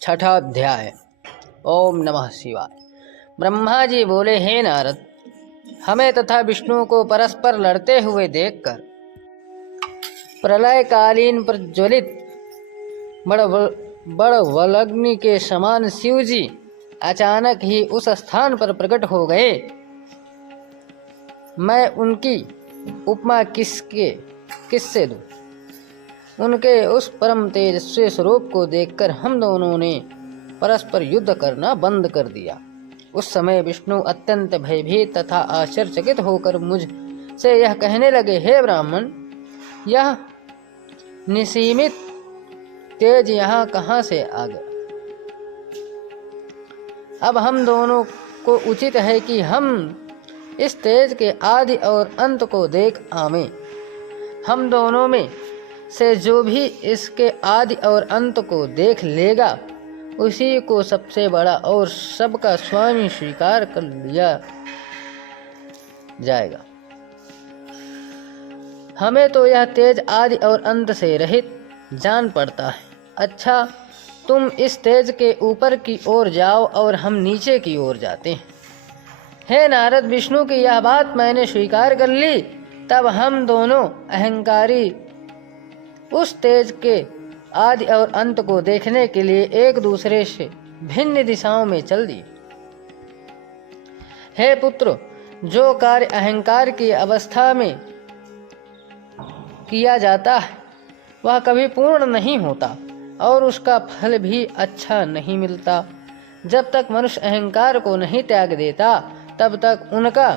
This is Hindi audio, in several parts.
छठा अध्याय। ओम नमः शिवाय। ब्रह्मा जी बोले, हे नारद, हमें तथा विष्णु को परस्पर लड़ते हुए देखकर प्रलयकालीन प्रज्वलित बड़वलग्नि के समान शिव जी अचानक ही उस स्थान पर प्रकट हो गए। मैं उनकी उपमा किससे दूं? उनके उस परम तेजस्वी स्वरूप को देखकर हम दोनों ने परस्पर युद्ध करना बंद कर दिया। उस समय विष्णु अत्यंत भयभीत तथा आश्चर्यचकित होकर मुझ से यह कहने लगे, हे ब्राह्मण, यह निसीमित तेज यहाँ कहाँ से आ गया? अब हम दोनों को उचित है कि हम इस तेज के आदि और अंत को देख आवें। हम दोनों में से जो भी इसके आदि और अंत को देख लेगा, उसी को सबसे बड़ा और सबका स्वामी स्वीकार कर लिया जाएगा। हमें तो यह तेज आदि और अंत से रहित जान पड़ता है। अच्छा, तुम इस तेज के ऊपर की ओर जाओ और हम नीचे की ओर जाते हैं। हे नारद, विष्णु की यह बात मैंने स्वीकार कर ली। तब हम दोनों अहंकारी उस तेज के आदि और अंत को देखने के लिए एक दूसरे से भिन्न दिशाओं में चल दिए। हे पुत्र, जो कार्य अहंकार की अवस्था में किया जाता है वह कभी पूर्ण नहीं होता और उसका फल भी अच्छा नहीं मिलता। जब तक मनुष्य अहंकार को नहीं त्याग देता, तब तक उनका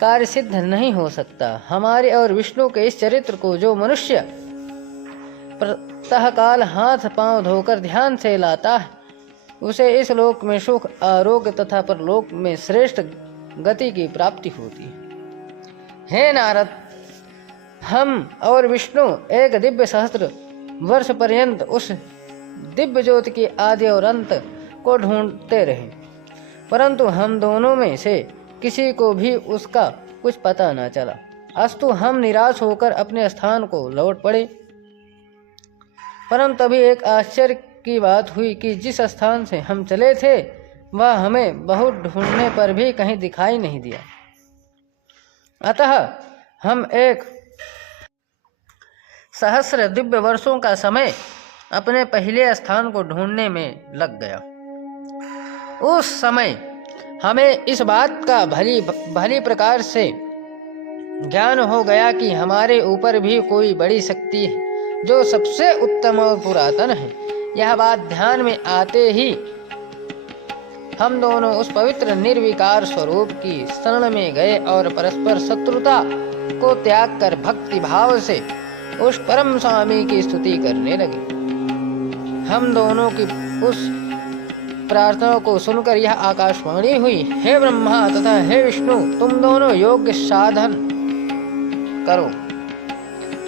कार्य सिद्ध नहीं हो सकता। हमारे और विष्णु के इस चरित्र को जो मनुष्य प्रातःकाल हाथ पांव धोकर ध्यान से लाता है, उसे इस लोक में सुख, आरोग्य तथा परलोक में श्रेष्ठ गति की प्राप्ति होती है। हे नारद, हम और विष्णु एक दिव्य सहस्त्र वर्ष पर्यंत उस दिव्य ज्योति के आदि और अंत को ढूंढते रहे, परंतु हम दोनों में से किसी को भी उसका कुछ पता न चला। अस्तु, हम निराश होकर अपने स्थान को लौट पड़े। परंतु तभी एक आश्चर्य की बात हुई कि जिस स्थान से हम चले थे वह हमें बहुत ढूंढने पर भी कहीं दिखाई नहीं दिया। अतः हम एक सहस्र दिव्य वर्षों का समय अपने पहले स्थान को ढूंढने में लग गया। उस समय हमें इस बात का भली प्रकार से ज्ञान हो गया कि हमारे ऊपर भी कोई बड़ी शक्ति है जो सबसे उत्तम और पुरातन है। यह बात ध्यान में आते ही हम दोनों उस पवित्र निर्विकार स्वरूप की शरण में गए और परस्पर शत्रुता को त्याग कर भक्ति भाव से उस परम स्वामी की स्तुति करने लगे। हम दोनों की उस प्रार्थना को सुनकर यह आकाशवाणी हुई, हे ब्रह्मा तथा हे विष्णु, तुम दोनों योग्य साधन करो।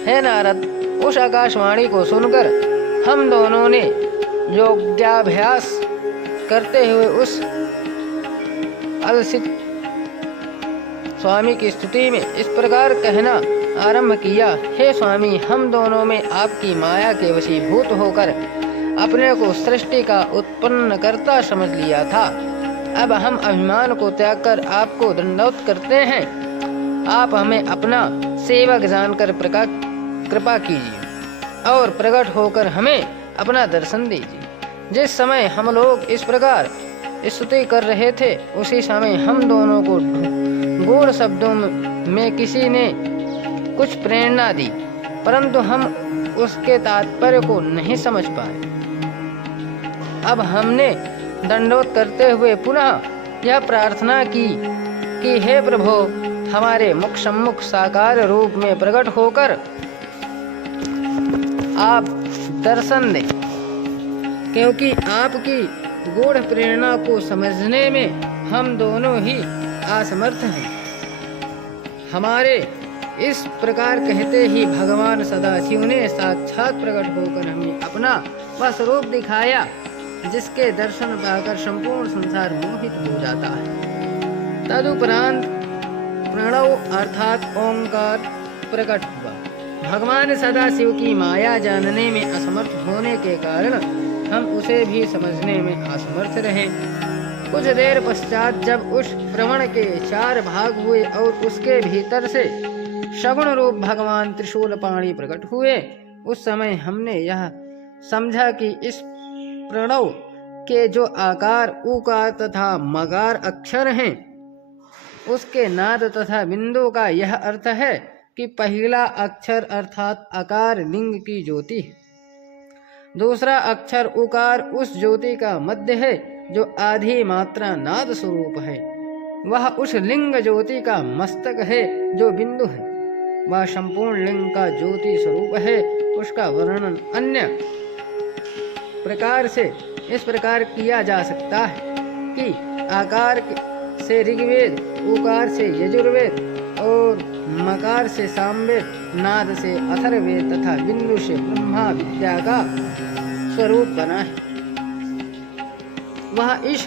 हे नारद, उस आकाशवाणी को सुनकर हम दोनों ने योगाभ्यास करते हुए उस अलसित स्वामी की स्तुति में इस प्रकार कहना आरंभ किया, हे स्वामी, हम दोनों में आपकी माया के वशीभूत होकर अपने को सृष्टि का उत्पन्न करता समझ लिया था। अब हम अभिमान को त्याग कर आपको दंडवत करते हैं। आप हमें अपना सेवक जानकर कृपा कीजिए और प्रकट होकर हमें अपना दर्शन दीजिए। जिस समय हम लोग इस प्रकार स्तुति कर रहे थे, उसी समय हम दोनों को गूढ़ शब्दों में किसी ने कुछ प्रेरणा दी, परंतु हम उसके तात्पर्य को नहीं समझ पाए। अब हमने दंडवत करते हुए पुनः यह प्रार्थना की कि हे प्रभु, हमारे मुख सम्मुख साकार रूप में प्रकट होकर आप दर्शन दें, क्योंकि आपकी गूढ़ प्रेरणा को समझने में हम दोनों ही असमर्थ हैं। हमारे इस प्रकार कहते ही भगवान सदाशिव ने साक्षात प्रकट होकर हमें अपना वह स्वरूप दिखाया, जिसके दर्शन पाकर संपूर्ण संसार मोहित हो जाता है। तदुपरांत प्रणव अर्थात ओंकार प्रकट हुआ। भगवान सदाशिव की माया जानने में असमर्थ होने के कारण हम उसे भी समझने में असमर्थ रहे। कुछ देर पश्चात जब उस श्रवण के 4 भाग हुए और उसके भीतर से सगुण रूप भगवान त्रिशूल पाणी प्रकट हुए, उस समय हमने यह समझा कि इस प्रणव के जो आकार उकार तथा मकार अक्षर हैं, उसके नाद तथा बिंदु का यह अर्थ है कि पहला अक्षर अर्थात आकार लिंग की ज्योति है, दूसरा अक्षर उकार उस ज्योति का मध्य है जो आधी मात्रा नाद स्वरूप है, वह उस लिंग ज्योति का मस्तक है जो बिंदु है, वह संपूर्ण लिंग का ज्योति स्वरूप है। उसका वर्णन अन्य प्रकार से इस प्रकार किया जा सकता है कि आकार से ऋग्वेद, उकार से यजुर्वेद और मकार से सामवेद, नाद से अथर्ववेद तथा बिंदु से ब्रह्मा विद्या का स्वरूप बना है। वह इस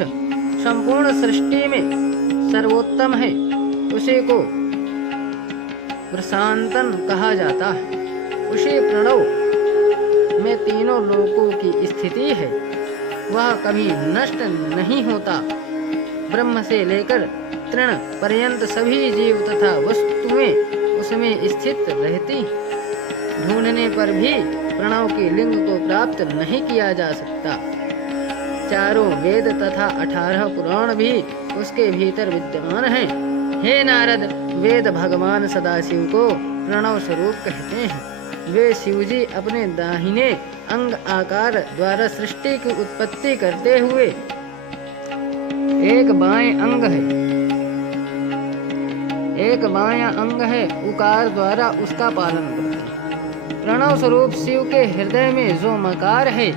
संपूर्ण सृष्टि में सर्वोत्तम है, उसी को प्रशांतन कहा जाता है। उसी प्रणव में तीनों लोकों की स्थिति है, वह कभी नष्ट नहीं होता। ब्रह्म से लेकर तृण पर्यंत सभी जीव तथा वस्तुएं उसमें स्थित रहती। ढूंढने पर भी प्रणव के लिंग को प्राप्त नहीं किया जा सकता। चारों वेद तथा 18 पुराण भी उसके भीतर विद्यमान हैं। हे नारद, वेद भगवान सदाशिव को प्रणव स्वरूप कहते हैं। वे शिवजी अपने दाहिने अंग आकार द्वारा सृष्टि की उत्पत्ति करते हुए एक बाएं अंग है उकार द्वारा उसका पालन करते हैं। प्रणव स्वरूप शिव के हृदय में जो मकार है,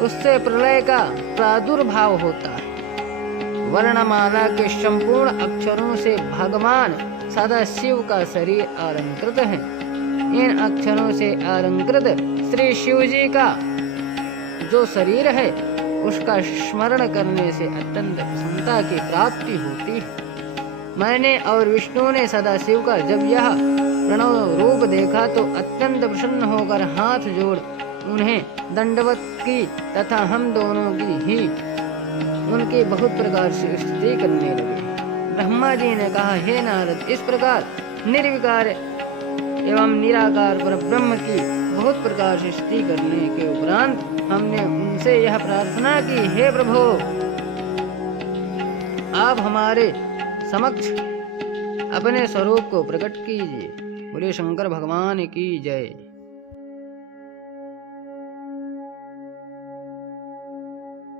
उससे प्रलय का प्रादुर्भाव होता है। वर्णमाला के संपूर्ण अक्षरों से भगवान सदाशिव का शरीर अलंकृत है। इन अक्षरों से अलंकृत श्री शिव जी का जो शरीर है, उसका स्मरण करने से अत्यंत प्रसन्नता की प्राप्ति होती है। मैंने और विष्णु ने सदाशिव का जब यह प्रणव रूप देखा तो अत्यंत प्रसन्न होकर हाथ जोड़ उन्हें दंडवत की तथा हम दोनों की ही उनकी बहुत प्रकार से स्तुति करने लगे। ब्रह्मा जी ने कहा, हे नारद, इस प्रकार निर्विकार एवं निराकार पर ब्रह्म की बहुत प्रकार से स्तुति करने के उपरांत हमने उनसे यह प्रार्थना की, हे प्रभु, आप हमारे समक्ष अपने स्वरूप को प्रकट कीजिए। बोले शंकर भगवान की जय।